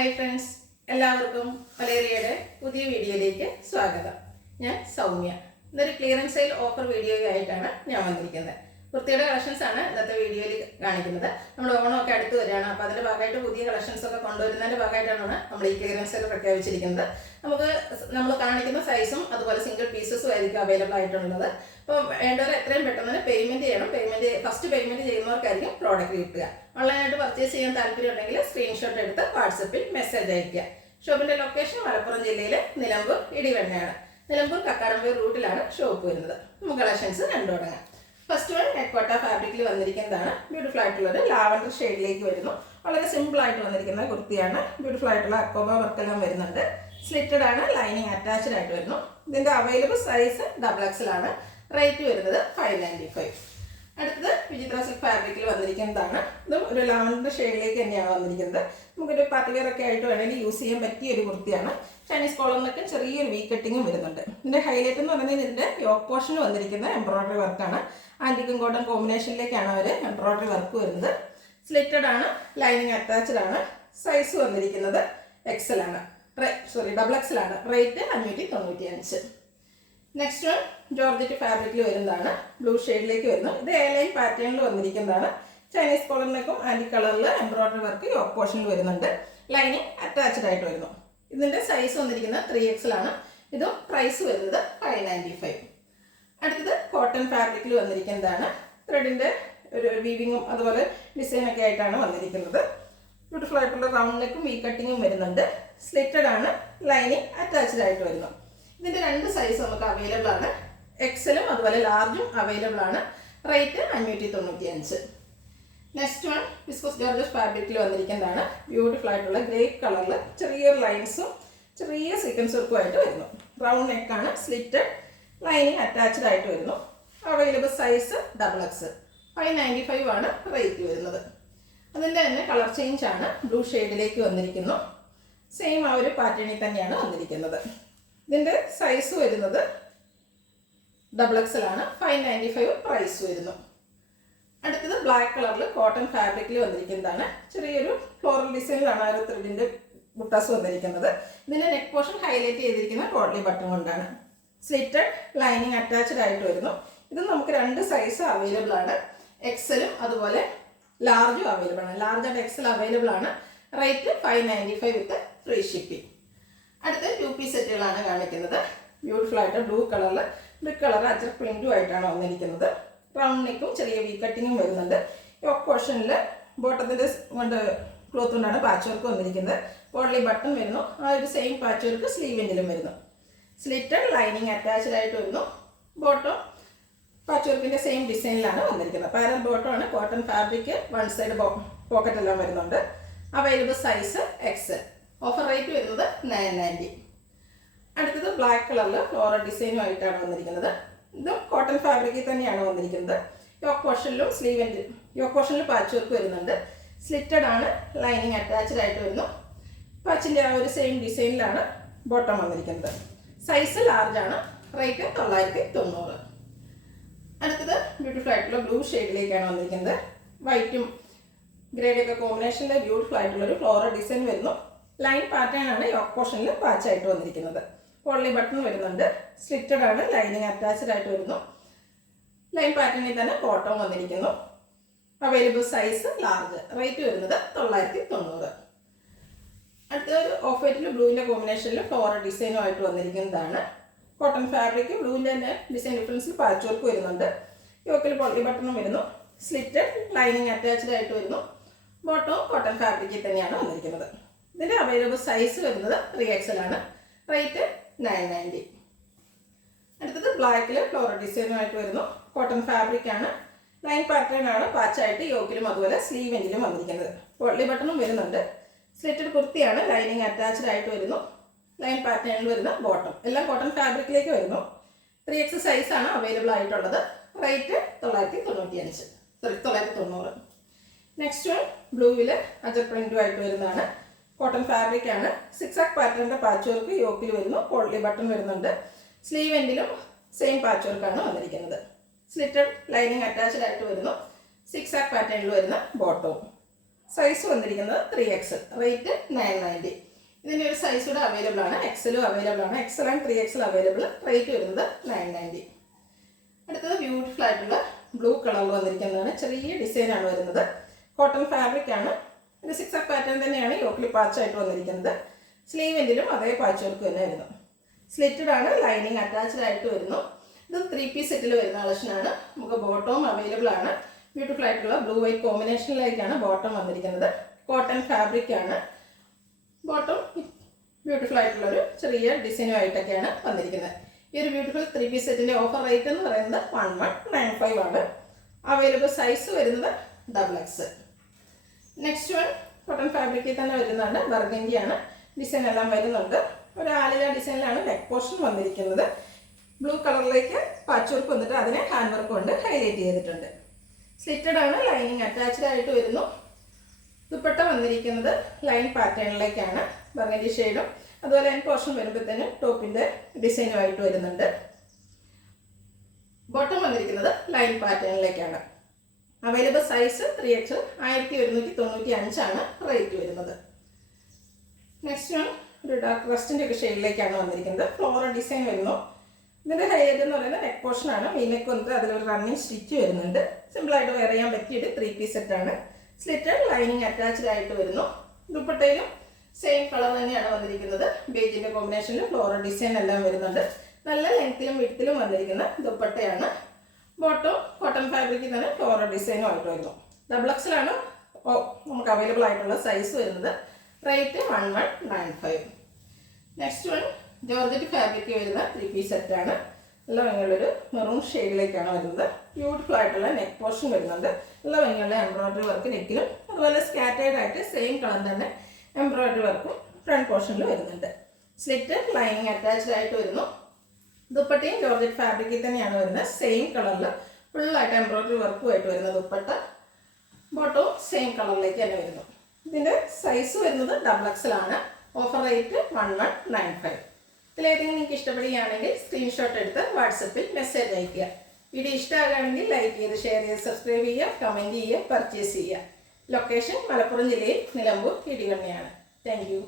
Hi friends, എല്ലാവർക്കും മലേറിയയുടെ പുതിയ വീഡിയോയിലേക്ക് സ്വാഗതം. ഞാൻ സൗമ്യ. ഇന്നൊരു ക്ലിയറൻസ് സെയിൽ ഓഫർ വീഡിയോയായിട്ടാണ് ഞാൻ വന്നിരിക്കുന്നത്. വൃത്തിയുടെ കളക്ഷൻസ് ആണ് ഇന്നത്തെ വീഡിയോയിൽ കാണിക്കുന്നത്. നമ്മുടെ ഓണമൊക്കെ അടുത്ത് വരികയാണ്. അപ്പോൾ അതിൻ്റെ ഭാഗമായിട്ട് പുതിയ കളക്ഷൻസ് ഒക്കെ കൊണ്ടുവരുന്നതിൻ്റെ ഭാഗമായിട്ടാണ് നമ്മൾ ഈ ക്ലിയറൻസ് സെയിൽ പ്രഖ്യാപിച്ചിരിക്കുന്നത്. നമ്മൾ കാണിക്കുന്ന സൈസും അതുപോലെ സിംഗിൾ പീസസും ആയിരിക്കും അവൈലബിൾ ആയിട്ടുള്ളത്. അപ്പോൾ വേണ്ടവർ എത്രയും പെട്ടെന്ന് പേയ്മെൻറ്റ് ചെയ്യണം. ഫസ്റ്റ് പേയ്മെൻറ്റ് ചെയ്യുന്നവർക്കായിരിക്കും പ്രോഡക്റ്റ് കിട്ടുക. ഓൺലൈനായിട്ട് പർച്ചേസ് ചെയ്യാൻ താല്പര്യം ഉണ്ടെങ്കിൽ സ്ക്രീൻഷോട്ട് എടുത്ത് വാട്സപ്പിൽ മെസ്സേജ് അയയ്ക്കുക. ഷോപ്പിൻ്റെ ലൊക്കേഷൻ മലപ്പുറം ജില്ലയിലെ നിലമ്പൂർ ഇടിവണ്ണയാണ്. നിലമ്പൂർ കക്കാടംപൊയിൽ റൂട്ടിലാണ് ഷോപ്പ് വരുന്നത്. നമുക്ക് കളക്ഷൻസ് കണ്ടു തുടങ്ങാം. ഫസ്റ്റ് വൺ നെറ്റ്കോട്ട ഫാബ്രിക്കിൽ വന്നിരിക്കുന്നതാണ്. ബ്യൂട്ടിഫുൾ ആയിട്ടുള്ളൊരു ലാവൻഡർ ഷെയ്ഡിലേക്ക് വരുന്നു. വളരെ സിമ്പിൾ ആയിട്ട് വന്നിരിക്കുന്ന കുർത്തിയാണ്. ബ്യൂട്ടിഫുൾ ആയിട്ടുള്ള അക്കോബ വർക്കെല്ലാം വരുന്നുണ്ട്. സ്ലിറ്റഡ് ആണ്, ലൈനിങ് അറ്റാച്ച്ഡ് ആയിട്ട് വരുന്നു. ഇതിൻ്റെ അവൈലബിൾ സൈസ് XXL ആണ്. റേറ്റ് വരുന്നത് 595. അടുത്തത് വിചിത്ര സിൽക്ക് ഫാബ്രിക്കിൽ വന്നിരിക്കുന്നതാണ്. ഇതും ഒരു ലാവൻഡർ ഷെയ്ഡിലേക്ക് തന്നെയാണ് വന്നിരിക്കുന്നത്. നമുക്കൊരു പാർട്ടി വെയർ ഒക്കെ ആയിട്ട് വേണമെങ്കിൽ യൂസ് ചെയ്യാൻ പറ്റിയ ഒരു കുർത്തിയാണ്. ചൈനീസ് കോളറിനൊക്കെ ചെറിയൊരു വി കട്ടിങ്ങും വരുന്നുണ്ട്. ഇതിൻ്റെ ഹൈലൈറ്റ് എന്ന് പറയുന്നത് ഇതിൻ്റെ യോക്ക് പോർഷന് വന്നിരിക്കുന്ന എംബ്രോയ്ഡറി വർക്കാണ്. ആൻറ്റിക്കും കോട്ടൺ കോമ്പിനേഷനിലേക്കാണ് അവർ എംബ്രോയ്ഡറി വർക്ക് വരുന്നത്. സ്ലിറ്റഡ് ആണ്, ലൈനിങ് അറ്റാച്ച്ഡ് ആണ്. സൈസ് വന്നിരിക്കുന്നത് XXL ആണ്. റേറ്റ് 595. നെക്സ്റ്റ് വൺ ജോർജറ്റ് ഫാബ്രിക്കിൽ വരുന്നതാണ്. ബ്ലൂ ഷെയ്ഡിലേക്ക് വരുന്നു. ഇത് എ ലൈൻ പാറ്റേണിൽ വന്നിരിക്കുന്നതാണ്. ചൈനീസ് കോളറിനേക്കും ആൻറ്റി കളറിൽ എംബ്രോയ്ഡറി വർക്ക് യോക്ക് പോർഷനിൽ വരുന്നുണ്ട്. ലൈനിങ് അറ്റാച്ച്ഡ് ആയിട്ട് വരുന്നു. ഇതിൻ്റെ സൈസ് വന്നിരിക്കുന്നത് 3XL ആണ്. ഇതും പ്രൈസ് വരുന്നത് 595. അടുത്തത് കോട്ടൺ ഫാബ്രിക്കിൽ വന്നിരിക്കുന്നതാണ്. ത്രെഡിൻ്റെ ഒരു വീവിങ്ങും അതുപോലെ ഡിസൈനൊക്കെ ആയിട്ടാണ് വന്നിരിക്കുന്നത്. ബ്യൂട്ടിഫുൾ ആയിട്ടുള്ള റൗണ്ട് നെക്കും വി കട്ടിങ്ങും വരുന്നുണ്ട്. സ്ലിറ്റഡ് ആണ്, ലൈനിങ് അറ്റാച്ച്ഡ് ആയിട്ട് വരുന്നു. ഇതിൻ്റെ രണ്ട് സൈസ് നമുക്ക് അവൈലബിൾ ആണ്. XLും അതുപോലെ ലാർജും അവൈലബിൾ ആണ്. Rate 595. Next one viscous georgette ഫാബ്രിക്കിൽ വന്നിരിക്കുന്നതാണ്. ബ്യൂട്ടിഫുൾ ആയിട്ടുള്ള ഗ്രേ കളറിൽ ചെറിയൊരു ലൈൻസും ചെറിയ സീക്വൻസ് വർക്കും ആയിട്ട് വരുന്നു. റൗണ്ട് നെക്കാണ്, സ്ലിറ്റഡ്, ലൈനിങ് അറ്റാച്ച്ഡ് ആയിട്ട് വരുന്നു. Available size XXL. 595 ആണ് റേറ്റ് വരുന്നത്. അതിൻ്റെ തന്നെ കളർ ചേഞ്ച് ആണ്. ബ്ലൂ ഷെയ്ഡിലേക്ക് വന്നിരിക്കുന്നു. സെയിം ആ ഒരു പാറ്റേണിൽ തന്നെയാണ് വന്നിരിക്കുന്നത്. ഇതിൻ്റെ സൈസ് വരുന്നത് XXL ആണ്. 595 പ്രൈസ് വരുന്നു. അടുത്തത് ബ്ലാക്ക് കളറിൽ കോട്ടൺ ഫാബ്രിക്കിൽ വന്നിരിക്കുന്നതാണ്. ചെറിയൊരു ഫ്ലോറൽ ഡിസൈനിലാണ് ആ ഒരു ത്രെഡിൻ്റെ ബുട്ടാസ് വന്നിരിക്കുന്നത്. ഇതിൻ്റെ നെക്ക് പോർഷൻ ഹൈലൈറ്റ് ചെയ്തിരിക്കുന്ന കോഡ്ലി ബട്ടൺ കൊണ്ടാണ്. സ്ലിറ്റഡ്, ലൈനിങ് അറ്റാച്ച്ഡ് ആയിട്ട് വരുന്നു. ഇത് നമുക്ക് രണ്ട് സൈസ് അവൈലബിൾ ആണ്. XLും അതുപോലെ ലാർജും അവൈലബിൾ ആണ്. ലാർജ് ആൻഡ് XL അവൈലബിൾ ആണ്. റേറ്റ് 595 വിത്ത് ഫ്രീ ഷിപ്പിംഗ്. അടുത്ത 2 പീസ് സെറ്റുകളാണ് കാണിക്കുന്നത്. ബ്യൂട്ടിഫുൾ ആയിട്ട് ബ്ലൂ കളറിൽ ബ്രിക്ക് കളർ അജർ പ്രിന്റും ആയിട്ടാണ് വന്നിരിക്കുന്നത്. റൗണ്ട് നെക്കും ചെറിയ വി കട്ടിങ്ങും വരുന്നുണ്ട്. യോക്ക് പോർഷനിൽ ബോട്ടത്തിൻ്റെ കൊണ്ട് ക്ലോത്ത് കൊണ്ടാണ് പാച്ച് വർക്ക് വന്നിരിക്കുന്നത്. കോഡ്ലി ബട്ടൺ വരുന്നു. ആ ഒരു സെയിം പാച്ച് വർക്ക് സ്ലീവിൻ്റിലും വരുന്നു. സ്ലിറ്റഡ്, ലൈനിങ് അറ്റാച്ച്ഡ് ആയിട്ട് വരുന്നു. ബോട്ടം പാച്ച് വർക്കിൻ്റെ സെയിം ഡിസൈനിലാണ് വന്നിരിക്കുന്നത്. പാരൽ ബോട്ടം ആണ്. Cotton fabric, one side pocket എല്ലാം വരുന്നുണ്ട്. Available size XL. Offer rate വരുന്നത് 990. അടുത്തത് ബ്ലാക്ക് കളറിൽ ഫ്ലോറൽ ഡിസൈനും ആയിട്ടാണ് വന്നിരിക്കുന്നത്. ഇതും കോട്ടൺ ഫാബ്രിക്കിൽ തന്നെയാണ് വന്നിരിക്കുന്നത്. യോക്ക് പോർഷനിൽ പാച്ച് വർക്ക് വരുന്നുണ്ട്. സ്ലിറ്റഡ് ആണ്, ലൈനിങ് അറ്റാച്ച്ഡ് ആയിട്ട് വരുന്നു. പാച്ചിൻ്റെ ആ ഒരു സെയിം ഡിസൈനിലാണ് ബോട്ടം വന്നിരിക്കുന്നത്. സൈസ് ലാർജ് ആണ്. റേറ്റ് 990. അടുത്തത് ബ്യൂട്ടിഫുൾ ആയിട്ടുള്ള ബ്ലൂ ഷെയ്ഡിലേക്കാണ് വന്നിരിക്കുന്നത്. വൈറ്റും ഗ്രേഡൊക്കെ കോമ്പിനേഷനിൽ ബ്യൂട്ടിഫുൾ ആയിട്ടുള്ളൊരു ഫ്ലോറൽ ഡിസൈൻ വരുന്നു. ലൈൻ പാറ്റേൺ ആണ് യോക്ക് പോർഷനിൽ പാച്ചായിട്ട് വന്നിരിക്കുന്നത്. കോഡ്ലി ബട്ടൺ വരുന്നുണ്ട്. സ്ലിറ്റഡ് ആണ്, ലൈനിങ് അറ്റാച്ച്ഡ് ആയിട്ട് വരുന്നു. ലൈൻ പാറ്റേണിൽ തന്നെ ബോട്ടം വന്നിരിക്കുന്നു. Available size large. റേറ്റ് വരുന്നത് 990. അടുത്തൊരു ഓഫ് വൈറ്റിൽ ബ്ലൂവിൻ്റെ കോമ്പിനേഷനിൽ ഫ്ലോറൽ ഡിസൈനും ആയിട്ട് വന്നിരിക്കുന്നതാണ്. കോട്ടൺ ഫാബ്രിക് ബ്ലൂവിൻ്റെ തന്നെ ഡിസൈൻ ഡിഫറൻസിൽ പാച്ച് വർക്ക് വരുന്നുണ്ട്. യോക്കിൽ കോഡ്ലി ബട്ടണും വരുന്നു. സ്ലിറ്റഡ്, ലൈനിങ് അറ്റാച്ച്ഡ് ആയിട്ട് വരുന്നു. ബോട്ടവും കോട്ടൺ ഫാബ്രിക്കിൽ തന്നെയാണ് വന്നിരിക്കുന്നത്. ഇതിൻ്റെ അവൈലബിൾ സൈസ് വരുന്നത് 3XL ആണ്. റേറ്റ് 990. അടുത്തത് ബ്ലാക്കിൽ ഫ്ലോറൽ ഡിസൈനുമായിട്ട് വരുന്നു. കോട്ടൺ ഫാബ്രിക് ആണ്. ലൈൻ പാറ്റേൺ ആണ് പാച്ചായിട്ട് യോക്കിലും അതുപോലെ സ്ലീവെൻറ്റിലും വന്നിരിക്കുന്നത്. കോഡ്ലി ബട്ടണും വരുന്നുണ്ട്. സ്ലിറ്റഡ് കുർത്തിയാണ്. ലൈനിങ് അറ്റാച്ച്ഡ് ആയിട്ട് വരുന്നു. ലൈൻ പാറ്റേണിൽ വരുന്ന ബോട്ടം എല്ലാം കോട്ടൺ ഫാബ്രിക്കിലേക്ക് വരുന്നു. 3XL സൈസാണ് അവൈലബിൾ ആയിട്ടുള്ളത്. റേറ്റ് 990. നെക്സ്റ്റ് വൺ ബ്ലൂവിൽ അജർ പ്രിന്റുമായിട്ട് വരുന്നതാണ്. കോട്ടൺ ഫാബ്രിക് ആണ്. 6 പാറ്റേണിൻ്റെ പാച്ച് വർക്ക് യോക്കിൽ വരുന്നു. കോഡ്ലി ബട്ടൺ വരുന്നുണ്ട്. സ്ലീവ് എൻഡിലും സെയിം പാച്ച് വർക്കാണ് വന്നിരിക്കുന്നത്. സ്ലിറ്റഡ്, ലൈനിങ് അറ്റാച്ച്ഡ് ആയിട്ട് വരുന്നു. 6 പാറ്റേണിൽ വരുന്ന ബോട്ടവും. സൈസ് വന്നിരിക്കുന്നത് 3XL, റേറ്റ് 990. ഇതിൻ്റെ ഒരു സൈസ് കൂടെ അവൈലബിൾ ആണ്, എക്സലും അവൈലബിൾ ആണ്. Excel and 3XL available, rate വരുന്നത് 990. അടുത്തത് ബ്യൂട്ടിഫുൾ ആയിട്ടുള്ള ബ്ലൂ കളറിൽ വന്നിരിക്കുന്നതാണ്. ചെറിയ ഡിസൈനാണ് വരുന്നത്. കോട്ടൺ ഫാബ്രിക് ആണ്. ഒരു 6 പാറ്റേൺ തന്നെയാണ് യോക്കിൽ പാച്ചായിട്ട് വന്നിരിക്കുന്നത്. സ്ലീവെൻറ്റിലും അതേ പാച്ച് വർക്ക് തന്നെ വരുന്നു. സ്ലിറ്റഡ് ആണ്, ലൈനിങ് അറ്റാച്ച്ഡ് ആയിട്ട് വരുന്നു. ഇത് 3 പീസ് സെറ്റിൽ വരുന്ന കളക്ഷനാണ്. നമുക്ക് ബോട്ടവും അവൈലബിൾ ആണ്. ബ്യൂട്ടിഫുൾ ആയിട്ടുള്ള ബ്ലൂ വൈറ്റ് കോമ്പിനേഷനിലേക്കാണ് ബോട്ടം വന്നിരിക്കുന്നത്. കോട്ടൺ ഫാബ്രിക് ആണ്. ബോട്ടം ബ്യൂട്ടിഫുൾ ആയിട്ടുള്ളൊരു ചെറിയ ഡിസൈനുമായിട്ടൊക്കെയാണ് വന്നിരിക്കുന്നത്. ഈ ഒരു ബ്യൂട്ടിഫുൾ 3 പീസ് സെറ്റിൻ്റെ ഓഫർ റേറ്റ് എന്ന് പറയുന്നത് 1195 ആണ്. അവൈലബിൾ സൈസ് വരുന്നത് XXL. നെക്സ്റ്റ് വൺ കോട്ടൺ ഫാബ്രിക്കിൽ തന്നെ വരുന്നതാണ്. ബർഗൻഡിയാണ്. ഡിസൈൻ എല്ലാം വരുന്നുണ്ട്. ഒരു ആലില ഡിസൈനിലാണ് നെക്ക് പോർഷൻ വന്നിരിക്കുന്നത്. ബ്ലൂ കളറിലേക്ക് പാച്ച് വർക്ക് വന്നിട്ട് അതിനെ ഹാൻഡ് വർക്ക് കൊണ്ട് ഹൈലൈറ്റ് ചെയ്തിട്ടുണ്ട്. സ്ലിറ്റഡ് ആണ്, ലൈനിങ് അറ്റാച്ച്ഡ് ആയിട്ട് വരുന്നു. ദുപ്പട്ട വന്നിരിക്കുന്നത് ലൈൻ പാറ്റേണിലേക്കാണ്. ബർഗൻഡി ഷെയ്ഡും അതുപോലെ ലൈൻ പോർഷൻ വരുമ്പോഴത്തേനും ടോപ്പിൻ്റെ ഡിസൈനുമായിട്ട് വരുന്നുണ്ട്. ബോട്ടം വന്നിരിക്കുന്നത് ലൈൻ പാറ്റേണിലേക്കാണ്. അവൈലബിൾ സൈസ് 3XL, 1195 ആണ് റേറ്റ് വരുന്നത്. നെക്സ്റ്റ് വൺ ഒരു ഡാർക്ക് റസ്റ്റിൻ്റെ ഒക്കെ ഷെയ്ഡിലേക്കാണ് വന്നിരിക്കുന്നത്. ഫ്ലോറൽ ഡിസൈൻ വരുന്നു. ഇതിൻ്റെ ഹൈലൈറ്റ് എന്ന് പറയുന്നത് നെക്ക് പോർഷനാണ്. മീനക്ക് വന്നിട്ട് അതിലൊരു റണ്ണിങ് സ്റ്റിച്ച് വരുന്നുണ്ട്. സിമ്പിളായിട്ട് വെയർ ചെയ്യാൻ പറ്റിയിട്ട് 3 പീസ് സെറ്റാണ്. സ്ലിറ്റഡ്, ലൈനിങ് അറ്റാച്ച്ഡ് ആയിട്ട് വരുന്നു. ദുപ്പട്ടയിലും സെയിം കളർ തന്നെയാണ് വന്നിരിക്കുന്നത്. ബേജിൻ്റെ കോമ്പിനേഷനിൽ ഫ്ലോറൽ ഡിസൈൻ എല്ലാം വരുന്നുണ്ട്. നല്ല ലെങ്ത്തിലും വിഡ്ത്തിലും വന്നിരിക്കുന്ന ദുപ്പട്ടയാണ്. ബോട്ടം കോട്ടൺ ഫാബ്രിക്കിൽ തന്നെ ഫ്ലോറൽ ഡിസൈനും ആയിട്ട് വരുന്നു. XXL ആണ് നമുക്ക് അവൈലബിൾ ആയിട്ടുള്ള സൈസ് വരുന്നത്. Rate 1195. Next one georgette fabric വരുന്ന 3 പീസ് സെറ്റാണ്. നല്ല ഭംഗിയുള്ളൊരു മെറൂൺ ഷെയ്ഡിലേക്കാണ് വരുന്നത്. ബ്യൂട്ടിഫുൾ ആയിട്ടുള്ള നെക്ക് പോർഷൻ വരുന്നുണ്ട്. നല്ല ഭംഗിയുള്ള എംബ്രോയിഡറി വർക്ക് നെക്കിലും അതുപോലെ സ്കാറ്റേർഡ് ആയിട്ട് സെയിം കളർ തന്നെ എംബ്രോയിഡറി വർക്കും ഫ്രണ്ട് പോർഷനിൽ വരുന്നുണ്ട്. സ്ലിറ്റ്, ലൈനിങ് അറ്റാച്ച്ഡ് ആയിട്ട് വരുന്നു. ദുപ്പട്ടയും ജോർജറ്റ് ഫാബ്രിക്കിൽ തന്നെയാണ് വരുന്നത്. സെയിം കളറിൽ ഫുള്ളായിട്ട് എംബ്രോയിഡറി വർക്കുമായിട്ട് വരുന്ന ദുപ്പട്ട. ബോട്ടവും സെയിം കളറിലേക്ക് തന്നെ വരുന്നു. ഇതിൻ്റെ സൈസ് വരുന്നത് XXL ആണ്. Offer rate 1195. ഇതിലേതെങ്കിലും നിങ്ങൾക്ക് ഇഷ്ടപ്പെടുകയാണെങ്കിൽ സ്ക്രീൻഷോട്ട് എടുത്ത് വാട്സപ്പിൽ മെസ്സേജ് അയയ്ക്കുക. വീഡിയോ ഇഷ്ടമാകുകയാണെങ്കിൽ ലൈക്ക് ചെയ്ത്, ഷെയർ ചെയ്ത്, സബ്സ്ക്രൈബ് ചെയ്യുക, കമൻറ്റ് ചെയ്യുക, പർച്ചേസ് ചെയ്യുക. ലൊക്കേഷൻ മലപ്പുറം ജില്ലയിൽ നിലമ്പൂർ ഇടികണ്ണിയാണ്. Thank you.